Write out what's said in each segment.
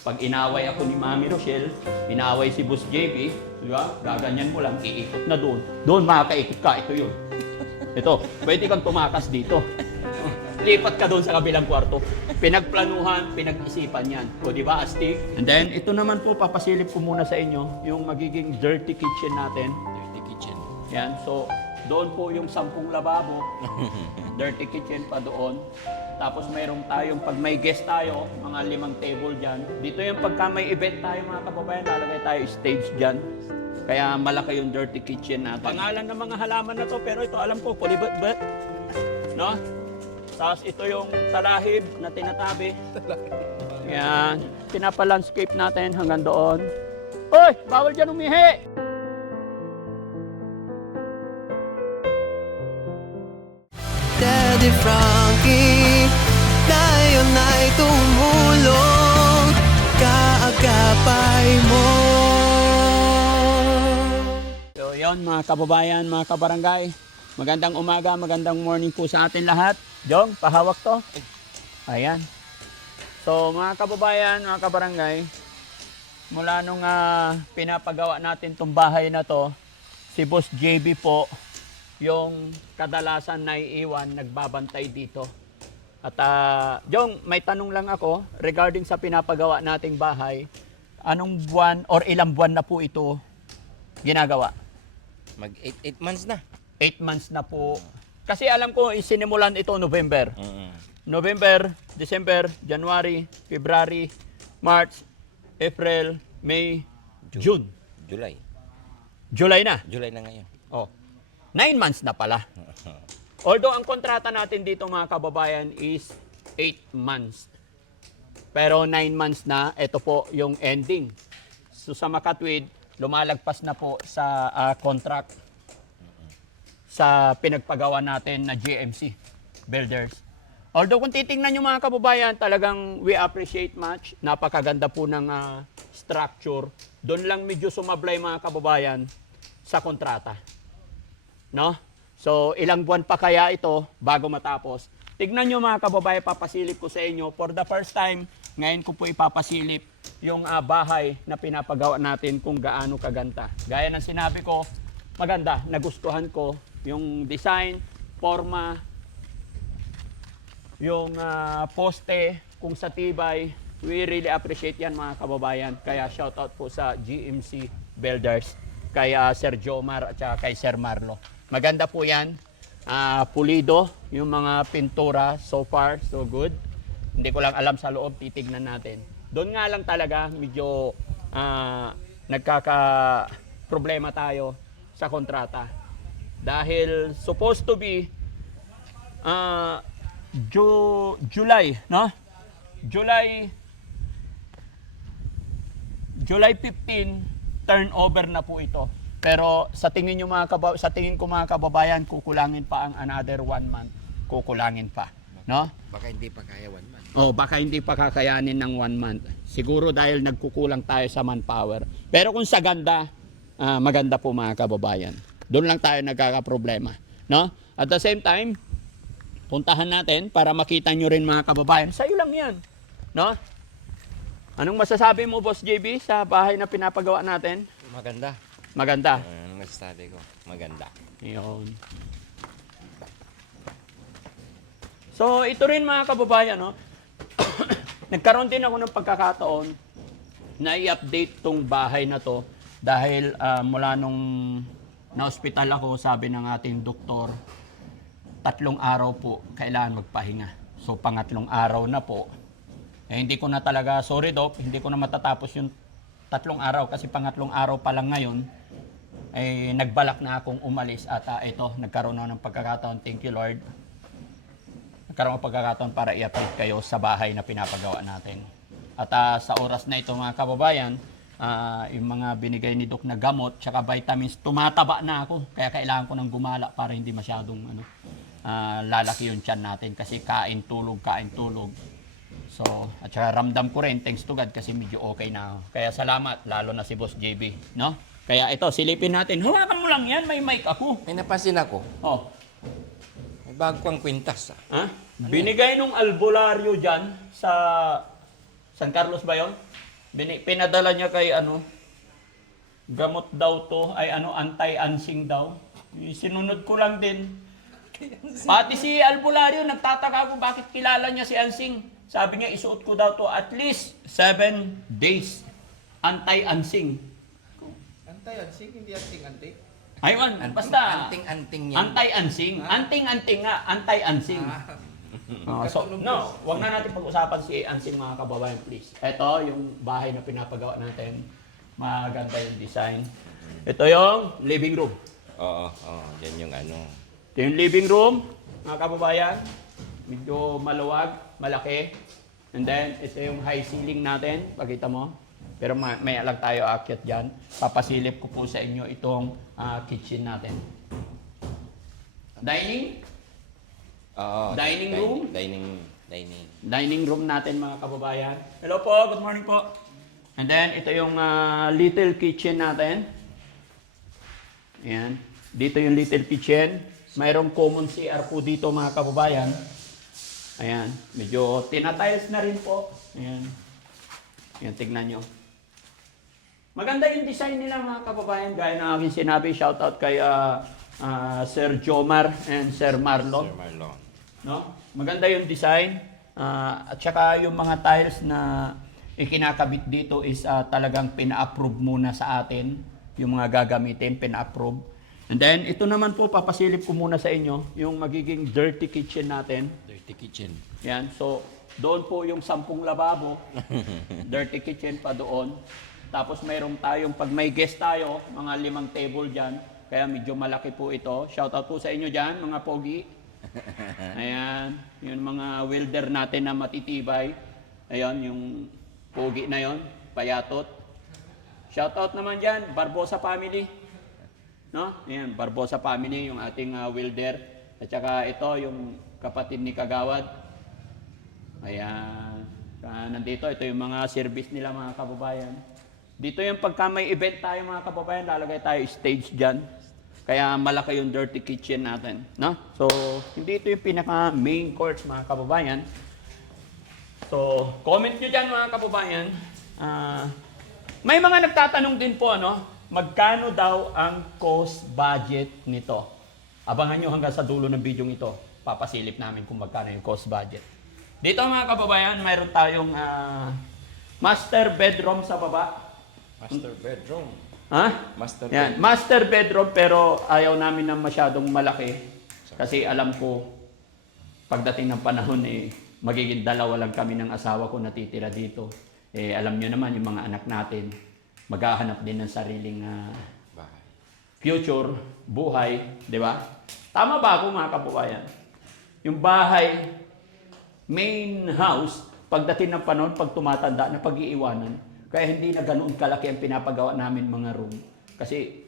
Pag inaway ako ni Mami Rochelle, inaway si Boss JB, di ba? Gaganyan mo lang, iikot na doon. Doon makakaikot ka, ito yun. Ito, pwede kang tumakas dito. Lipat ka doon sa kabilang kwarto. Pinagplanuhan, pinag-isipan yan. O di ba, astig? And then, ito naman po, papasilip ko muna sa inyo, yung magiging dirty kitchen natin. Dirty kitchen. Yan, so, doon po yung 10 lababo. Dirty kitchen pa doon. Tapos mayroon tayong, pag may guest tayo, mga 5 table dyan. Dito yung pagka may event tayo mga kababayan, lalagay tayo stage dyan. Kaya malaki yung dirty kitchen natin. Pangalan ng mga halaman na to, pero ito alam ko, polybet. No? Tapos ito yung talahib na tinatabi. Yan. Pinapa-landscape natin hanggang doon. Hoy! Bawal dyan umihi! Daddy Frankie, tayo na'y tumulong, kaagapay mo. So yun mga kababayan, mga kabarangay, magandang umaga, magandang morning po sa atin lahat. Jong, pahawak to. Ayan. So mga kababayan, mga kabarangay, mula nung pinapagawa natin tong bahay na to, si Boss JB po, yung kadalasan na iiwan, nagbabantay dito. At Jong, may tanong lang ako regarding sa pinapagawa nating bahay. Anong buwan or ilang buwan na po ito ginagawa? Mag 8 months na. 8 months na po. Kasi alam ko, isinimulan ito November. November, December, January, February, March, April, May, June. July. July na. July na ngayon. Oh. 9 months na pala. Although ang kontrata natin dito mga kababayan is 8 months. Pero 9 months na, ito po yung ending. So sa Makatwid, lumalagpas na po sa contract sa pinagpagawa natin na GMC Builders. Although kung titingnan nyo mga kababayan, talagang we appreciate much. Napakaganda po ng structure. Doon lang medyo sumablay mga kababayan sa kontrata. No? So, ilang buwan pa kaya ito bago matapos. Tignan nyo mga kababayan, papasilip ko sa inyo. For the first time, ngayon ko po ipapasilip yung bahay na pinapagawa natin kung gaano kaganda. Gaya ng sinabi ko, maganda, nagustuhan ko yung design, forma, yung poste, kung sa tibay. We really appreciate yan mga kababayan. Kaya shoutout po sa GMC Builders, kay Sir Jomar at kay Sir Marlo. Maganda po yan. Pulido, yung mga pintura, so far, so good. Hindi ko lang alam sa loob, titignan natin. Doon nga lang talaga, medyo nagkaka-problema tayo sa kontrata. Dahil supposed to be July, no? July 15, turnover na po ito. Pero sa tingin nyo sa tingin ko mga kababayan, kukulangin pa ang another 1 month. Kukulangin pa, no? Baka hindi pa kaya 1 month. Oh, baka hindi pa kakayanin ng 1 month. Siguro dahil nagkukulang tayo sa manpower. Pero kung sa ganda, maganda po mga kababayan. Doon lang tayo nagkakaproblema, no? At the same time, puntahan natin para makita nyo rin mga kababayan. Sa'yo lang yan, no? Anong masasabi mo, Boss JB, sa bahay na pinapagawa natin? Maganda. Maganda. Anong masasabi ko? Maganda. Yun. So, ito rin mga kababayan, no? Nagkaroon din ako ng pagkakataon na i-update tong bahay na to dahil mula nung na-hospital ako, sabi ng ating doktor, 3 araw po kailangan magpahinga. So, pangatlong araw na po. Eh, hindi ko na talaga, sorry Doc, hindi ko na matatapos yung 3 araw kasi pangatlong araw pa lang ngayon, eh, nagbalak na akong umalis at ito, nagkaroon na ng pagkakataon. Thank you, Lord. Nagkaroon ng pagkakataon para i-update kayo sa bahay na pinapagawa natin. At sa oras na ito, mga kababayan, yung mga binigay ni Doc na gamot tsaka vitamins, tumataba na ako. Kaya kailangan ko ng gumala para hindi masyadong lalaki yung tiyan natin kasi kain, tulog. So, at saka ramdam ko rin, thanks to God, kasi medyo okay na ako. Kaya salamat, lalo na si Boss JB, no? Kaya ito, silipin natin. Hawakan mo lang yan, may mic ako. May napansin ako. Oh. May bago kang kwintas. Ha? Binigay nung albularyo dyan sa San Carlos ba yun? Pinadala niya kay ano, gamot daw to, ay ano, anti-ansing daw. Sinunod ko lang din. Pati si Albularyo, nagtataka ko bakit kilala niya si Ansing. Sabi niya, isuot ko daw to at least 7 days. Anti-ansing. Anti-ansing, hindi anting-anting. Ayun, basta. Anting-anting yan. Anti-ansing. Anting-anting nga, anti-ansing. So, no, wag na natin pag-usapan si Ansing mga kababayan, please. Ito, yung bahay na pinapagawa natin. Maganda yung design. Ito yung living room. Oo, yan yung ano. Ito yung living room, mga kababayan. Medyo maluwag, malaki. And then, ito yung high ceiling natin. Pakita mo. Pero may alag tayo aakyat dyan. Papasilip ko po sa inyo itong kitchen natin. Dining. Oo. Dining room? Dining. Dining room natin mga kababayan. Hello po, good morning po. And then, ito yung little kitchen natin. Ayan. Dito yung little kitchen. Mayroong common CR po dito mga kababayan. Ayan. Medyo tinatiles na rin po. Ayan. Ayan, tignan nyo. Maganda yung design nila mga kababayan. Gaya na aking sinabi, shoutout kay Sir Jomar and Sir Marlon. Sir Marlon. No? Maganda yung design. At saka yung mga tiles na ikinakabit dito is talagang pina-approve muna sa atin. Yung mga gagamitin, pina-approve. And then, ito naman po, papasilip ko muna sa inyo, yung magiging dirty kitchen natin. Dirty kitchen. Yan, so, doon po yung 10 lababo. Dirty kitchen pa doon. Tapos mayroon tayong, pag may guest tayo, mga 5 table dyan. Kaya medyo malaki po ito. Shoutout po sa inyo dyan, mga pogi. Ayan, yung mga welder natin na matitibay. Ayan, yung pogi na yon, payatot. Shoutout naman dyan, Barbosa family. No? Ayan, Barbosa family, yung ating welder. At saka ito, yung kapatid ni Kagawad. Ayan. Nandito, ito yung mga service nila mga kababayan. Dito yung pagka may event tayo mga kababayan, lalagay tayo stage dyan. Kaya malaki yung dirty kitchen natin. No? So, hindi ito yung pinaka main course mga kababayan. So, comment nyo dyan mga kababayan. May mga nagtatanong din po, ano, magkano daw ang cost budget nito? Abangan nyo hanggang sa dulo ng video ito. Papasilip namin kung magkano yung cost budget. Dito mga kababayan, mayroon tayong master bedroom sa baba. Master bedroom. Ha? Master Yan, bedroom. master bedroom pero ayaw namin ng masyadong malaki. Kasi alam ko, pagdating ng panahon, magiging dalawa lang kami ng asawa ko natitira dito. Alam nyo naman, yung mga anak natin, maghahanap din ng sariling Bahay. future, buhay, di ba? Tama ba ako mga kababayan? Yung bahay, main house, pagdating ng panahon, pag tumatanda, na pag-iiwanan. Kaya hindi na ganoon kalaki ang pinapagawa namin mga room. Kasi,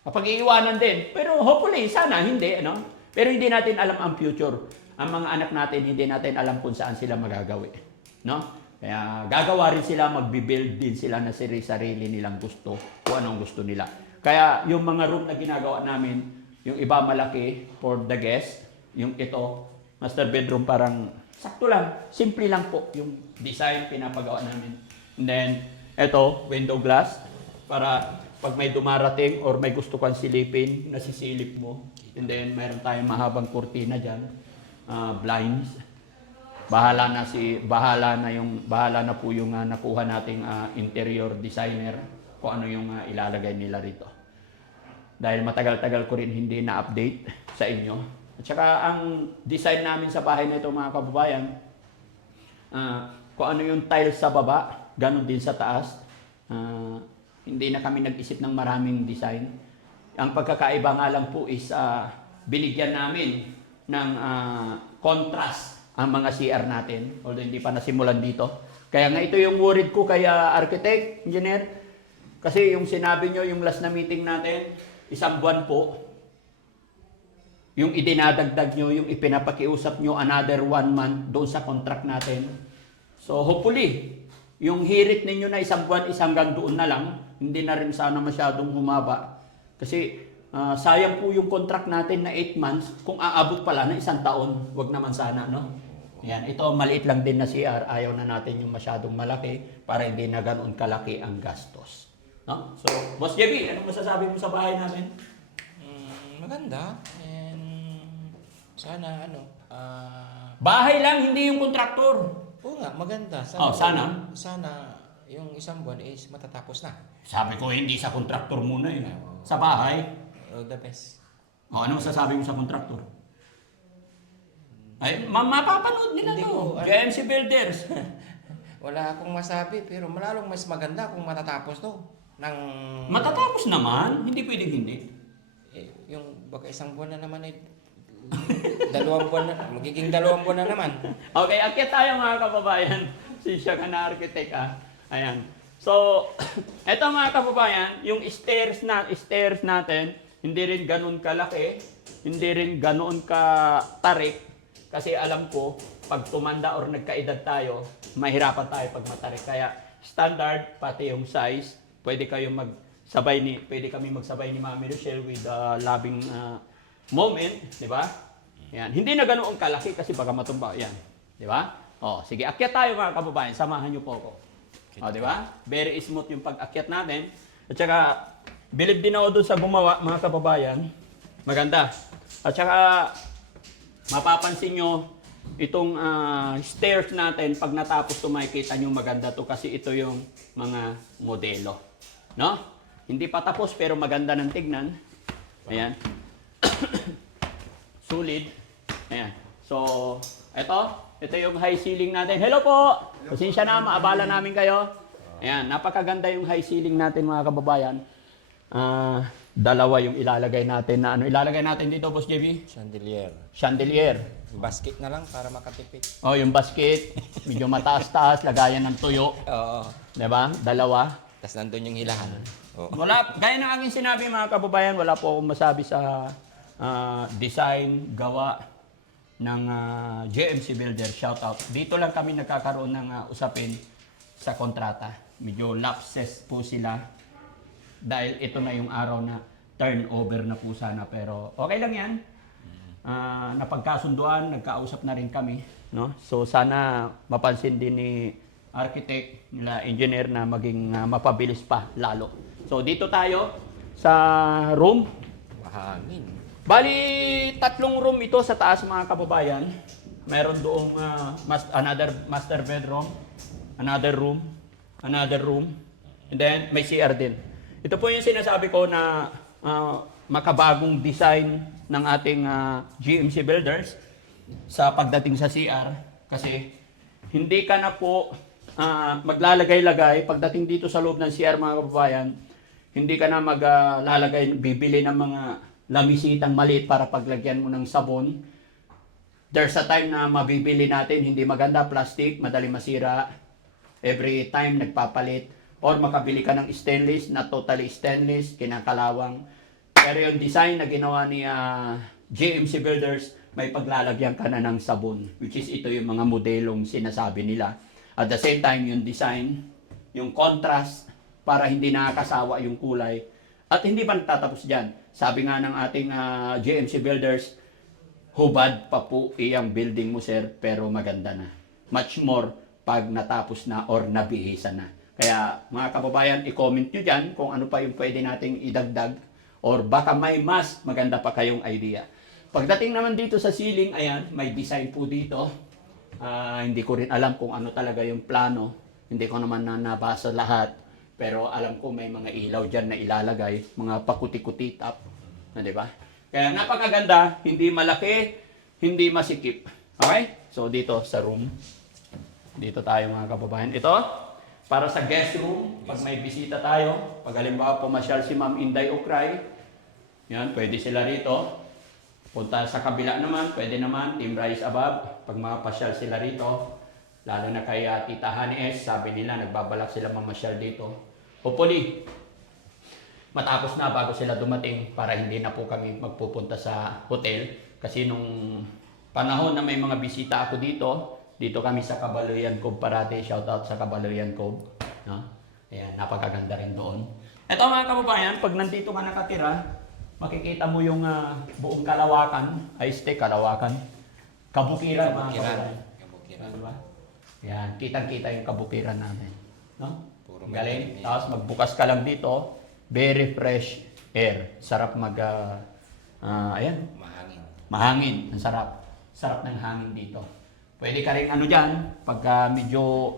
pag-iiwanan din. Pero hopefully, sana hindi, ano? Pero hindi natin alam ang future. Ang mga anak natin, hindi natin alam kung saan sila magagawi. No? Kaya gagawa rin sila, magbibuild din sila na sarili nilang gusto, kung anong gusto nila. Kaya yung mga room na ginagawa namin, yung iba malaki for the guest, yung ito, master bedroom parang sakto lang, simple lang po yung design pinapagawa namin. And then, ito, window glass, para pag may dumarating or may gusto kang silipin, nasisilip mo. And then, mayroon tayong mahabang kurtina dyan, blinds. Bahala na po yung nakuha nating interior designer kung ano yung ilalagay nila rito. Dahil matagal-tagal ko rin hindi na-update sa inyo. At saka ang design namin sa bahay na ito mga kababayan, kung ano yung tiles sa baba, ganun din sa taas. Hindi na kami nag-isip ng maraming design. Ang pagkakaiba nga lang po is binigyan namin ng contrast ang mga CR natin, although hindi pa nasimulan dito. Kaya nga ito yung worried ko kay architect, engineer, kasi yung sinabi nyo, yung last na meeting natin, 1 buwan po, yung idinadagdag nyo, yung ipinapakiusap nyo, another 1 month doon sa contract natin. So hopefully, yung hirit ninyo na 1 buwan is hanggang doon na lang, hindi na rin sana masyadong humaba. Kasi sayang po yung contract natin na 8 months, kung aabot pala na 1 taon, wag naman sana, no? Yan, ito maliit lang din na CR. Ayaw na natin yung masyadong malaki para hindi na ganoon kalaki ang gastos. No? So, Boss JB, anong masasabi mo sa bahay namin? Maganda. And sana Bahay lang, hindi yung kontraktor. oo nga, maganda. Sana? Sana yung isang buwan is matatapos na. Sabi ko, hindi sa kontraktor muna eh. Sa bahay. The best. Ano masasabi mo sa kontraktor? Ay, mapapanood nila Hindi to. ko, JMC Builders. Wala akong masabi, pero malalong mas maganda kung matatapos to. Matatapos naman. Hindi pwedeng hindi. Yung baka isang buwan na naman ay 2 buwan na, magiging 2 buwan na naman. Okay, akyat tayo mga kababayan. Si siya ka na architect ah. Ayan. So, eto mga kababayan, yung stairs natin, hindi rin ganoon kalaki, hindi rin ganoon ka-tarik. Kasi alam ko, pag tumanda or nagkaedad tayo, mahirapan tayo pag matarik. Kaya standard, pati yung size, pwede kami magsabay ni Mami Rochelle with loving moment, di ba? Yan. Hindi na ganoon kalaki kasi baka matumba. Yan. Di ba? Sige, akyat tayo mga kababayan. Samahan niyo po ako. Di ba? Very smooth yung pag-akyat natin. At saka, bilib din ako doon sa gumawa, mga kababayan. Maganda. At saka, mapapansin nyo, itong stairs natin, pag natapos ito, makikita nyo maganda to kasi ito yung mga modelo. No? Hindi pa tapos pero maganda ng tignan. Ayan. Solid. Ayan. So, ito yung high ceiling natin. Hello po! Pasensya na, maabala namin kayo. Ayan, napakaganda yung high ceiling natin mga kababayan. Dalawa yung ilalagay natin na ilalagay natin dito, Boss JB? Chandelier. Basket na lang para makatipid. Yung basket, medyo mataas-taas, lagayan ng tuyo. Oo. Diba? Dalawa. Tapos nandun yung hilahan. Oo. Gaya ng aking sinabi mga kababayan, wala po akong masabi sa design, gawa ng JMC Builder. Shoutout. Dito lang kami nagkakaroon ng usapin sa kontrata. Medyo lapses po sila dahil ito na yung araw na turnover na po sana. Pero okay lang yan. Napagkasunduan, nagkausap na rin kami. No? So sana mapansin din ni architect, nila engineer na maging mapabilis pa lalo. So dito tayo sa room. Mahangin. Bali, 3 room ito sa taas mga kababayan. Meron doong another master bedroom, another room, and then may CR din. Ito po yung sinasabi ko na makabagong design ng ating GMC Builders sa pagdating sa CR. Kasi hindi ka na po maglalagay-lagay pagdating dito sa loob ng CR mga kababayan. Hindi ka na maglalagay, bibili ng mga lamisitang maliit para paglagyan mo ng sabon. There's a time na mabibili natin, hindi maganda, plastic, madali masira. Every time nagpapalit. Or makabili ka ng stainless, na totally stainless, kinakalawang. Pero yung design na ginawa ni JMC Builders, may paglalagyan ka na ng sabon. Which is ito yung mga modelong sinasabi nila. At the same time, yung design, yung contrast, para hindi nakakasawa yung kulay. At hindi pa nagtatapos dyan. Sabi nga ng ating JMC Builders, hubad pa po iyang building mo sir, pero maganda na. Much more pag natapos na or nabihisa na. Kaya mga kababayan, i-comment nyo dyan kung ano pa yung pwede nating idagdag or baka may mas maganda pa kayong idea. Pagdating naman dito sa ceiling, ayan, may design po dito. Hindi ko rin alam kung ano talaga yung plano. Hindi ko naman nabasa lahat. Pero alam ko may mga ilaw dyan na ilalagay, mga pakuti-kuti top. Di ba? Kaya napakaganda, hindi malaki, hindi masikip. Okay? So dito sa room. Dito tayo mga kababayan. Ito, para sa guest room, pag may bisita tayo, pag halimbawa pumasyal si Ma'am Inday Ukray, yan, pwede sila rito. Punta sa kabila naman, pwede naman, Team Rise Above, pag mapasyal sila rito. Lalo na kay Tita Hanes, sabi nila nagbabalak sila mamasyal dito. Hopefully, matapos na bago sila dumating para hindi na po kami magpupunta sa hotel. Kasi nung panahon na may mga bisita ako dito kami sa Cabaloyan Cove parati. Shoutout sa Cabaloyan Cove. No? Ayan, napakaganda rin doon. Ito mga kababayan, pag nandito ka nakatira, makikita mo yung buong Kalawakan. Kalawakan. Kabukiran mga kababayan. Kabukiran. Diba? Yan, kitang-kita yung kabukiran natin. No? Puro Galing. madilim yan. Tapos magbukas ka lang dito, very fresh air. Sarap ayan, Mahangin. mahangin. Ang sarap. Sarap ng hangin dito. Pwede ka rin ano dyan, pagka medyo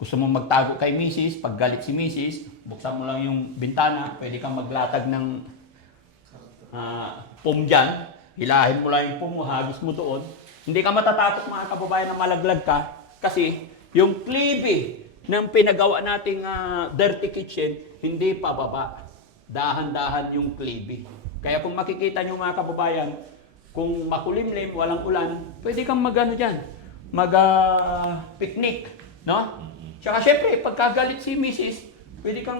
gusto mong magtago kay misis, pag galit si misis, buksan mo lang yung bintana, pwede kang maglatag ng pum dyan, hilahin mo lang yung pum mo, hagis mo doon. Hindi ka matatakot mga kababayan na malaglag ka kasi yung klibe ng pinagawa nating dirty kitchen, hindi pababa. Dahan-dahan yung klibe. Kaya kung makikita nyo mga kababayan, kung makulimlim, walang ulan, pwede kang magano dyan, mag-picnic, no? Tsaka syempre, pagkagalit si misis, pwede kang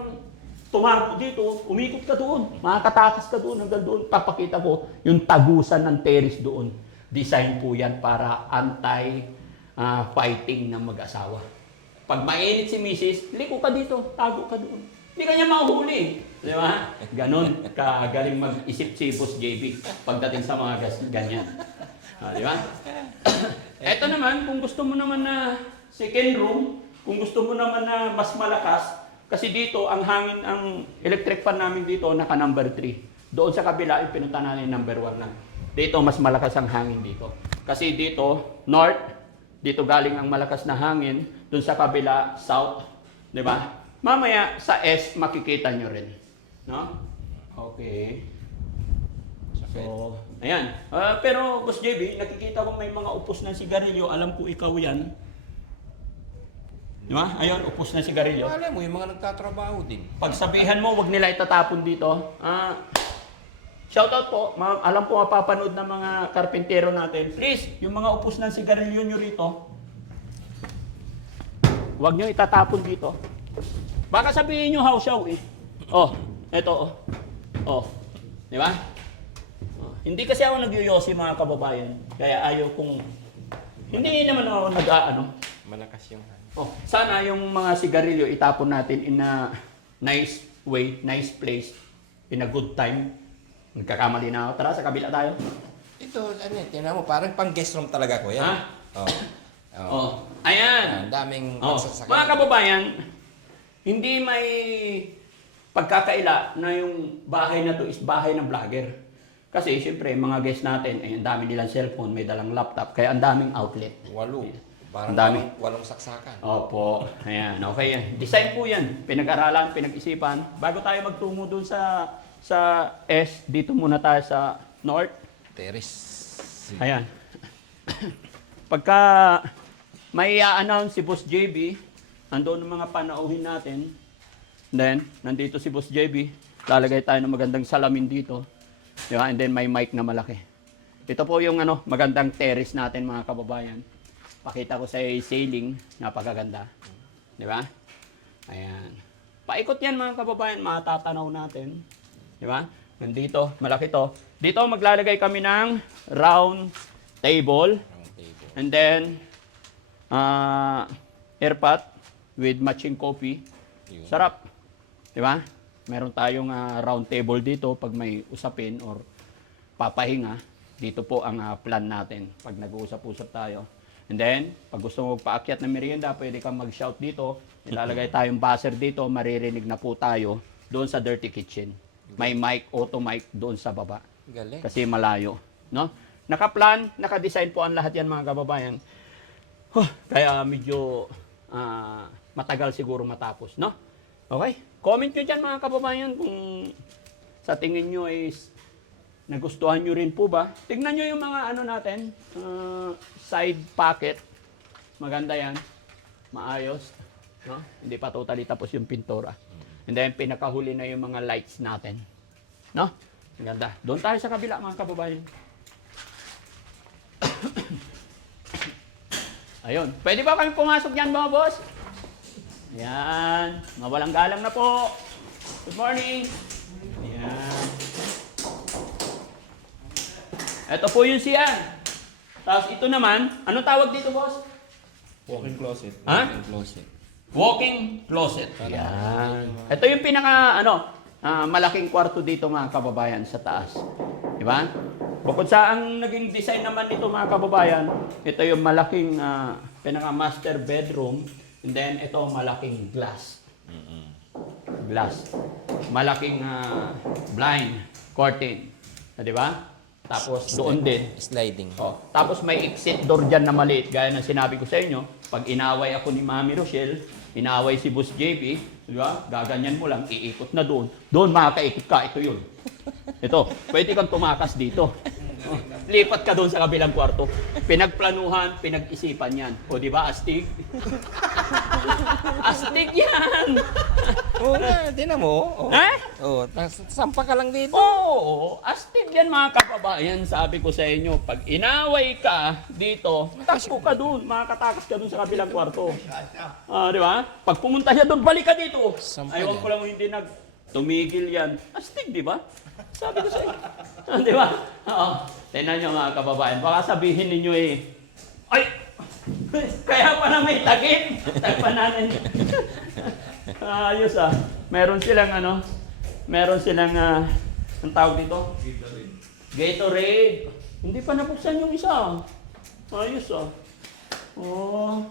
tumakbo dito, umikot ka doon, makakatakas ka doon, hanggang doon, papakita ko yung tagusan ng terrace doon. Design po yan para anti-fighting ng mag-asawa. Pag mainit si misis, liko ka dito, tago ka doon. Hindi ka niya mahuhuli. Di ba? Ganon, kagaling mag-isip si Boss JB pagdating sa mga ganyan. Di ba? Eto naman, kung gusto mo naman na second room, kung gusto mo naman na mas malakas, kasi dito, ang hangin, ang electric fan namin dito, naka number 3. Doon sa kabila, pinunta namin number 1 lang. Dito, mas malakas ang hangin dito. Kasi dito, north, dito galing ang malakas na hangin, doon sa kabila, south. Di ba? Mamaya, sa S, makikita nyo rin. No? Okay. So, ayan. Pero, Boss JB, nakikita ko may mga upos ng sigarilyo. Alam ko ikaw yan. Di ba? Ayun, upos na sigarilyo. Alam mo, yung mga nagtatrabaho din. Pagsabihan mo, wag nila itatapon dito. Shoutout po. Alam po mapapanood ng mga karpintero natin. Please, yung mga upos ng sigarilyo nyo rito, wag nyo itatapon dito. Baka sabihin nyo hawsyaw eh. Oh, eto oh. Di ba? Hindi kasi ako nagyoyosi mga kababayan. Kaya ayaw kong... Hindi naman ako nag-aano. Malakas yung hangin. Oh, sana yung mga sigarilyo itapon natin in a nice way, nice place, in a good time. Nagkakamali na ako. Tara, sa kabila tayo. Ito, tingnan mo, parang pang guest room talaga ko yan. Ha? Oh. Ayan. Ang daming Oh. magsasakay. Mga kababayan, hindi may pagkakaila na yung bahay na to is bahay ng vlogger. Kasi siyempre, mga guests natin, ay ang dami nilang cellphone, may dalang laptop, kaya ang daming outlet. 8. Parang Ang dami. walong saksakan. Opo. Ayan, okay yan. Design po yan. Pinag-aralan, pinag-isipan. Bago tayo magtungo dun sa S, dito muna tayo sa North. Terrace. Ayan. Pagka may i-announce si Boss JB, andoon ang mga panauhin natin. Then, nandito si Boss JB. Lalagay tayo ng magandang salamin dito. Di ba? And then may mic na malaki. Ito po yung magandang terrace natin mga kababayan. Pakita ko sa sailing, napakaganda. Di ba? Ayan. Paikot yan mga kababayan, matatanaw natin. Di ba? Nandito, malaki to. Dito maglalagay kami ng round table. Round table. And then, airpot with matching coffee. Yun. Sarap. Di ba? Meron tayong round table dito pag may usapin or papahinga. Dito po ang plan natin pag nag-uusap-usap tayo. And then, pag gusto mo magpaakyat ng merienda, pwede kang mag-shout dito. Ilalagay tayong buzzer dito, maririnig na po tayo doon sa dirty kitchen. May mic, auto mic doon sa baba. Galing. Kasi malayo. No? Naka-plan, naka-design po ang lahat yan mga kababayan. Kaya medyo matagal siguro matapos. No? Okay? Comment nyo dyan mga kababayan kung sa tingin nyo is nagustuhan nyo rin po ba? Tignan nyo yung mga natin, side pocket. Maganda yan. Maayos. No? Hindi pa totally tapos yung pintura. And then, pinakahuli na yung mga lights natin. No? Maganda. Doon tayo sa kabila mga kababayan. Ayun. Pwede ba kami pumasok dyan mga boss? Ayan. Mawalang galang na po. Good morning. Ayan. Ito po yung CR. Tapos ito naman, anong tawag dito, boss? Walk-in closet. Ha? Yung closet. Walking closet. Yan. Ito yung pinaka, malaking kwarto dito mga kababayan sa taas. Di ba? Bukod sa ang naging design naman nito mga kababayan, ito yung malaking pinaka-master bedroom. And then ito malaking glass. Glass. Malaking blind, curtain. Di ba? Tapos doon din. Sliding. Oh, tapos may exit door dyan na maliit. Gaya ng sinabi ko sa inyo, pag inaway ako ni Mami Rochelle, inaway si Boss JB, di ba? Gaganyan mo lang, iikot na doon. Doon makakaikot ka, ito yun. Ito, pwede kang tumakas dito. Oh, lipat ka doon sa kabilang kwarto. Pinagplanuhan, pinag-isipan yan. O di ba, astig? Astig yan! Oo nga, tinan mo. Oh. Eh? Oh, sampa ka lang dito. Oo, astig yan mga kababayan. Sabi ko sa inyo, pag inaway ka dito, takbo ka doon, makakatakas ka doon sa kabilang kwarto. Di ba? Pag pumunta siya doon, balik ka dito. Sampal Ayaw yan. ko lang hindi tumigil yan. Astig, di ba? Sabi ko sa inyo. Di ba? Oo. Tingnan nyo mga kababayan. Baka sabihin ninyo ay, kaya pa na may takip. Tagpananan niya. Ayos Meron silang meron silang, ang tawag dito? Gatorade. Hindi pa nabuksan yung isa. Ayos Oh.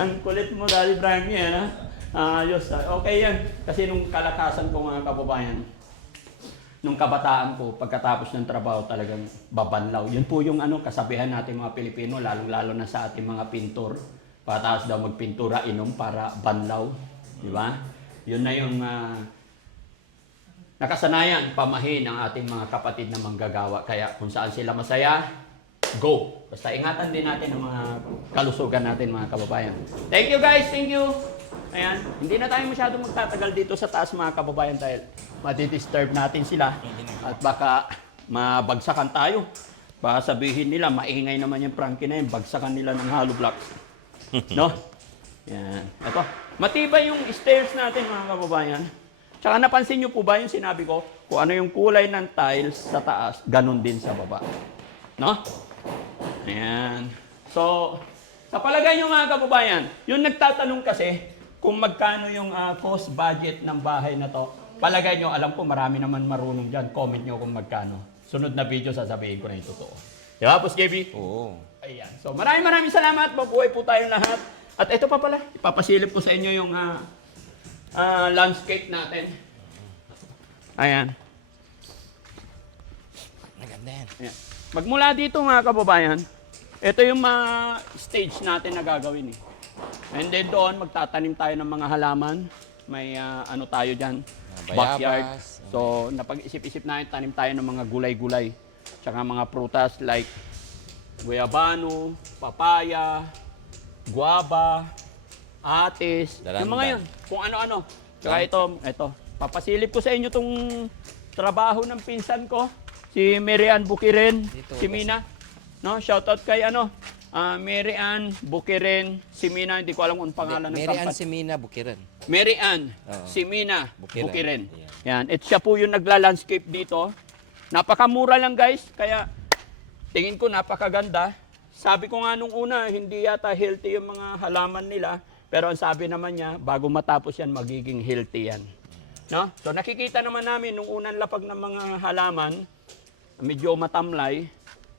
Ang kulit mo, Daddy Frankie, ayos Okay yan. Kasi nung kalakasan ko mga kababayan, nung kabataan ko, pagkatapos ng trabaho talagang babanlaw. Yun po yung kasabihan natin mga Pilipino, lalong-lalo na sa ating mga pintor. Pagkatapos daw magpintura, inom para banlaw. Di ba? Yun na yung nakasanayan, pamahin ng ating mga kapatid na manggagawa. Kaya kung saan sila masaya, go! Basta ingatan din natin ang mga kalusugan natin mga kababayan. Thank you guys, thank you! Ayan, hindi na tayo masyadong magtatagal dito sa taas mga kababayan dahil matidisturb natin sila at baka mabagsakan tayo. Baka sabihin nila, maingay naman yung Frankie na yun, bagsakan nila ng hollow blocks. No? Yan. Ito, matibay yung stairs natin mga kababayan. Tsaka napansin nyo po ba yung sinabi ko, kung ano yung kulay ng tiles sa taas, ganun din sa baba. No? Ayan. So, sa palagay nyo mga kababayan, yung nagtatanong kasi kung magkano yung cost budget ng bahay na to, palagay nyo, alam ko marami naman marunong dyan. Comment nyo kung magkano. Sunod na video, sasabihin ko na yung totoo. Di ba, Boss JB? Oo. Ayan. So, maraming salamat. Mabuhay po tayong lahat. At ito pa pala, ipapasilip ko sa inyo yung landscape natin. Ayan. Maganda yan. Ayan. Magmula dito mga kababayan, ito yung mga stage natin na gagawin. And then doon, magtatanim tayo ng mga halaman. May tayo dyan, Mga backyard. bayabas. So, napag-isip-isip natin, tanim tayo ng mga gulay-gulay. Tsaka mga prutas like guayabano, papaya, guava, atis, Dalandan. yung mga yun. Kung ano-ano. Tsaka ito, papasilip ko sa inyo tong trabaho ng pinsan ko, si Mary Ann Bukiren, Dito, si Mina. No, shoutout kay Mary Ann Bukiren, si Mina, hindi ko alam kung pangalan ng Mary Ann kampat. Simina Bukiran. Mary Ann, Oo. si Mina Bukiren. Bukiren. Yan, at siya po yung nagla-landscape dito. Napakamura lang guys, kaya tingin ko napakaganda. Sabi ko nga nung una, hindi yata healthy yung mga halaman nila. Pero ang sabi naman niya, bago matapos yan, magiging healthy yan. No? So nakikita naman namin nung unang lapag ng mga halaman, medyo matamlay,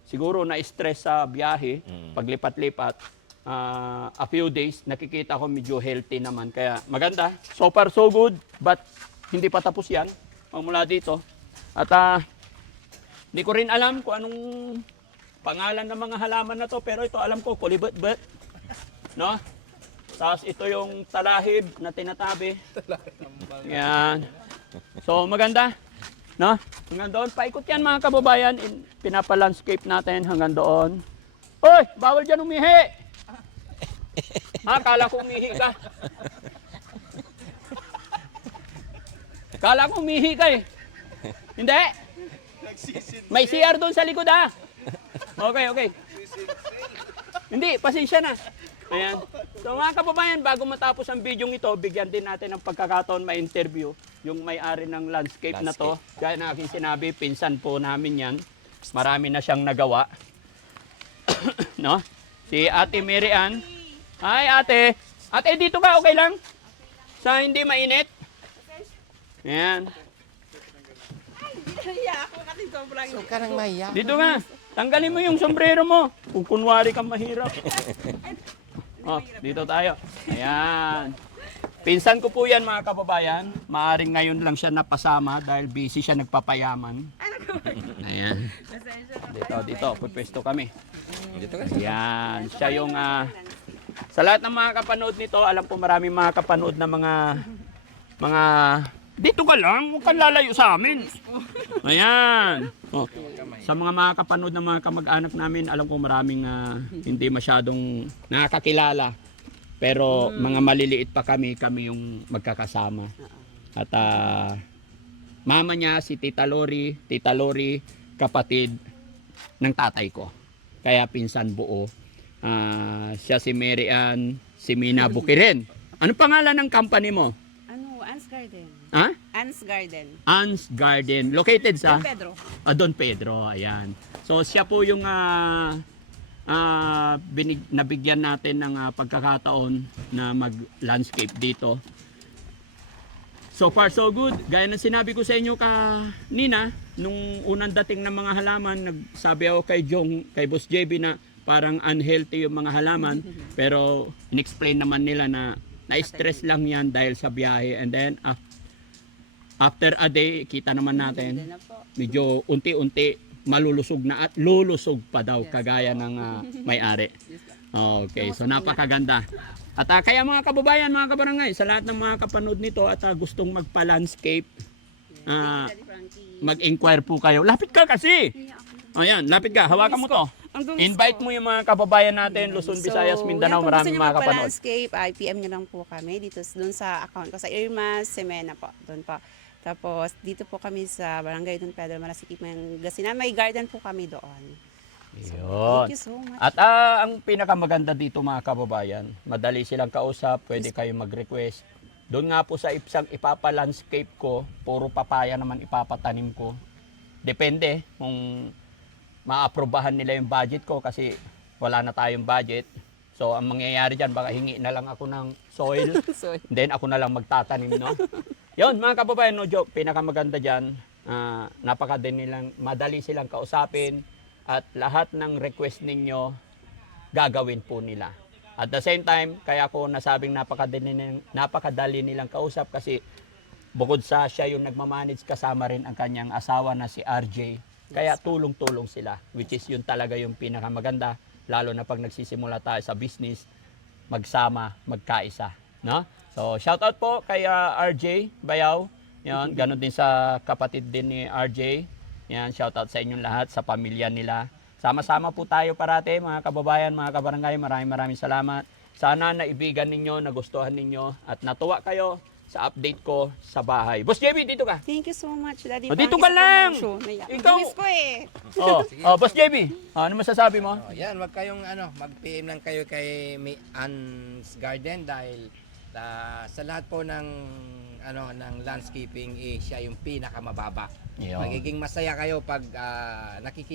siguro na-stress sa biyahe, paglipat-lipat, a few days, nakikita ko medyo healthy naman. Kaya maganda, so far so good, but hindi pa tapos yan, mula dito. At hindi ko rin alam kung anong pangalan ng mga halaman na to, pero ito alam ko, kulibet-bet. No? Tapos ito yung talahib na tinatabi. Yan. So maganda. No? Hanggang doon. Paikot yan mga kababayan. Pinapa-landscape natin hanggang doon. Hoy! Bawal dyan umihi! Kala ko umihi ka. Kala ko umihi ka eh. Hindi. May CR doon sa likod Okay. Hindi, pasensya na. Ayan. So mga kababayan, bago matapos ang video ito, bigyan din natin ng pagkakataon ma-interview yung may-ari ng landscape na to. Gaya na aking sinabi, pinsan po namin yan. Marami na siyang nagawa. No? Si Ate Mary Ann. Hi Ate. Ate, dito ka, okay lang? Sa hindi mainit? Ayan. So ka nang mahiya. Dito nga. Tanggalin mo yung sombrero mo. Kung kunwari kang mahirap. Oh, dito tayo. Ayan. Pinsan ko po yan mga kababayan. Maaring ngayon lang siya napasama dahil busy siya nagpapayaman. Ayan. Dito, pupwesto kami. Dito ka. Ayan. Siya yung sa lahat ng mga kapanood nito, alam po maraming mga kapanood na mga dito ka lang, huwag kang lalayo sa amin. Ayan. Oh. Sa mga kapanood ng mga kamag-anak namin, alam ko maraming hindi masyadong nakakakilala. Pero mga maliliit pa kami yung magkakasama. At mama niya, si Tita Lori, kapatid ng tatay ko. Kaya pinsan buo. Siya si Mary Ann, si Mina Bukirin. Anong pangalan ng company mo? Ann's Garden. Ha? Ann's Garden. Ann's Garden. Located sa? San Pedro. Don Pedro, ayan. So siya po yung nabigyan natin ng pagkakataon na mag-landscape dito. So far so good. Gaya ng sinabi ko sa inyo kanina, nung unang dating ng mga halaman, nagsabi ako kay Boss JB na parang unhealthy yung mga halaman. Pero in-explain naman nila na na-stress lang yan dahil sa biyahe. And then after a day, kita naman natin, medyo unti-unti malulusog na at lulusog pa daw kagaya ng may-ari. Okay, so napakaganda. At kaya mga kababayan, mga kabarangay, sa lahat ng mga kapanood nito at gustong magpa-landscape, mag-inquire po kayo. Lapit ka kasi! Ayan, lapit ka. Hawakan mo to. Invite mo yung mga kababayan natin, Luzon, Visayas, Mindanao, maraming mga kapanood. Landscape, PM nyo lang po kami dito doon sa account ko sa Irma Semena po. Doon po. Tapos dito po kami sa Barangay Don Pedro, Malasiki, Pangasinan. May garden po kami doon. Yun. Thank you so much. At ang pinakamaganda dito mga kababayan, madali silang kausap, pwede kayo mag-request. Doon nga po sa ipapa-landscape ko, puro papaya naman ipapatanim ko. Depende kung maaprobahan nila yung budget ko kasi wala na tayong budget. So ang mangyayari dyan, baka hingi na lang ako ng soil, then ako na lang magtatanim, no? Yun mga kababayan, no joke, pinakamaganda dyan, madali silang kausapin at lahat ng request ninyo gagawin po nila. At the same time, kaya ko nasabing napakadali nilang kausap kasi bukod sa siya yung nagmamanage, kasama rin ang kanyang asawa na si RJ. Kaya tulong-tulong sila, which is yun talaga yung pinakamaganda, lalo na pag nagsisimula tayo sa business, magsama, magkaisa, no? So, shout out po kay RJ Bayaw. Yan, ganun din sa kapatid din ni RJ. Yan, shout out sa inyong lahat, sa pamilya nila. Sama-sama po tayo parate, mga kababayan, mga kabarangay. Maraming salamat. Sana naibigan ninyo, nagustuhan ninyo, at natuwa kayo sa update ko sa bahay. Boss JB, dito ka. Thank you so much, Daddy. O, dito Frankie, ka sa lang! promotion. Ikaw! Miss ko eh. Boss JB, ano masasabi mo? Yan, wag kayong mag-PM lang kayo kay Ann's Garden dahil sa lahat po ng landscaping siya yung pinakamababa. Yun. Magiging masaya kayo pag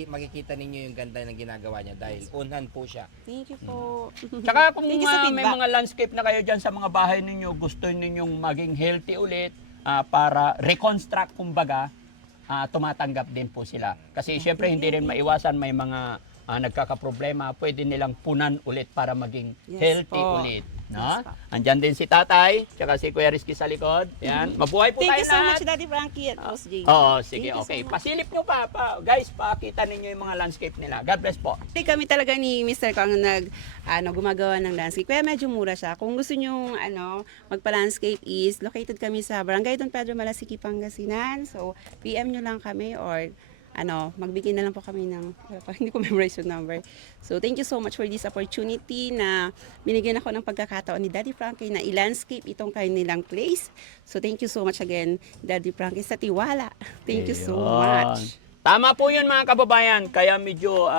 makikita ninyo yung ganda ng ginagawa niya dahil unhan po siya. Thank you po. Tsaka kung Thank you sa may feedback. mga landscape na kayo dyan sa mga bahay ninyo, gusto ninyong maging healthy ulit, para reconstruct kumbaga, tumatanggap din po sila. Kasi syempre hindi rin maiwasan, may mga nagkakaproblema, pwede nilang punan ulit para maging Yes healthy po. ulit. No? Yes po. Andyan din si Tatay, tsaka si Kuya Rizky sa likod. Yan. Mabuhay po Thank tayo you so lahat. much, Daddy Frankie at Boss J. Oo, sige, Thank you so okay. much. Pasilip nyo pa. Guys, pakita ninyo yung mga landscape nila. God bless po. Kami talaga ni Mr. Kang gumagawa ng landscape. Kaya medyo mura siya. Kung gusto nyo magpa-landscape is located kami sa Barangay Don Pedro, Malasiki, Pangasinan. So, PM nyo lang kami or magbigay na lang po kami ng, hindi ko memorize yung number. So, thank you so much for this opportunity na binigyan ako ng pagkakataon ni Daddy Frankie na i-landscape itong kanilang place. So, thank you so much again, Daddy Frankie, sa tiwala. Thank you so Ayun. much. Tama po yun mga kababayan. Kaya medyo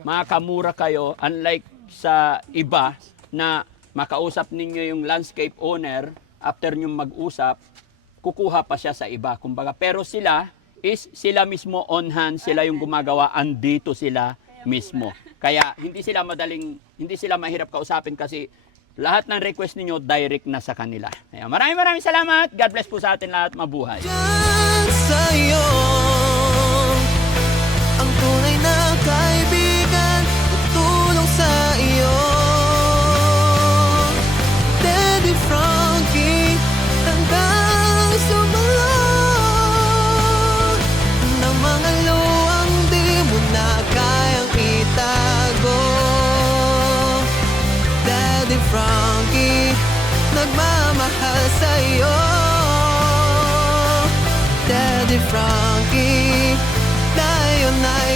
makakamura kayo. Unlike sa iba na makausap ninyo yung landscape owner, after nyo mag-usap, kukuha pa siya sa iba. Kumbaga, pero sila mismo on hand, sila yung gumagawa, andito sila mismo. Kaya hindi sila mahirap kausapin kasi lahat ng request ninyo direct na sa kanila. Ayan, maraming salamat. God bless po sa atin lahat. Mabuhay. Diyan sa'yo ang tunay na kaibigan, tutulong sa iyo. Daddy Frankie, handang sumalot ng mga luwang di mo na kayang itago. Daddy Frankie, nagmamahal sa'yo. Daddy Frankie, tayo na'y